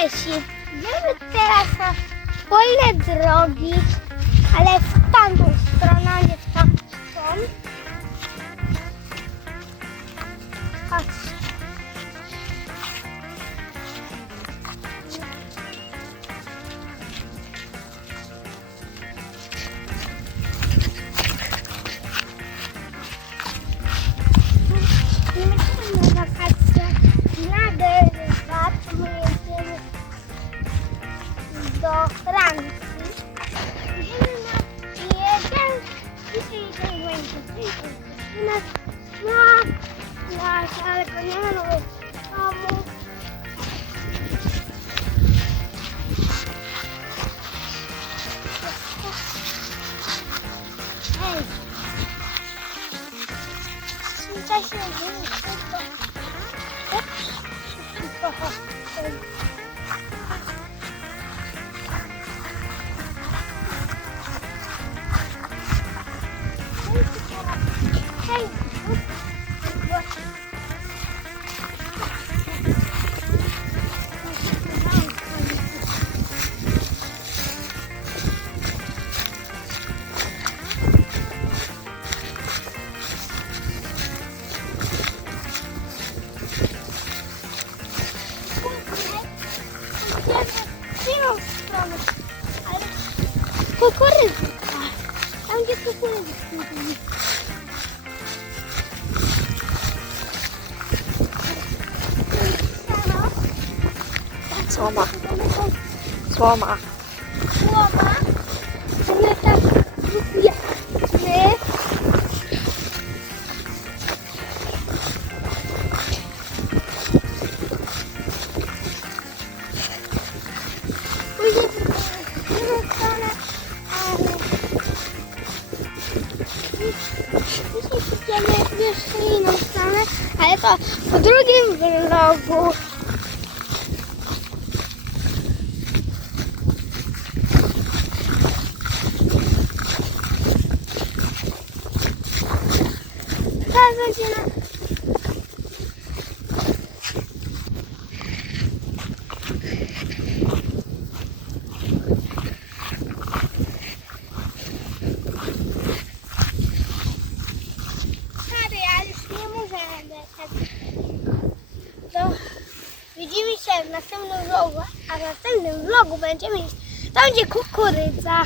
Cześć! Idziemy teraz na wolne drogi, do Francji. Idziemy na jeden, dzisiaj idziemy na na plaż, ale go nie ma, no bo w domu. Hej! Czasie, żeby wszystko... Покорив. Słoma, słoma. Słoma. My tak lubimy. Pójdziemy w drugą stronę. Dzisiaj pójdziemy w jeszcze inną stronę, ale to po drugim vlogu. Ja już nie muszę. To widzimy się w następnym vlogu, a w następnym vlogu będziemy iść tam, gdzie kukurydza.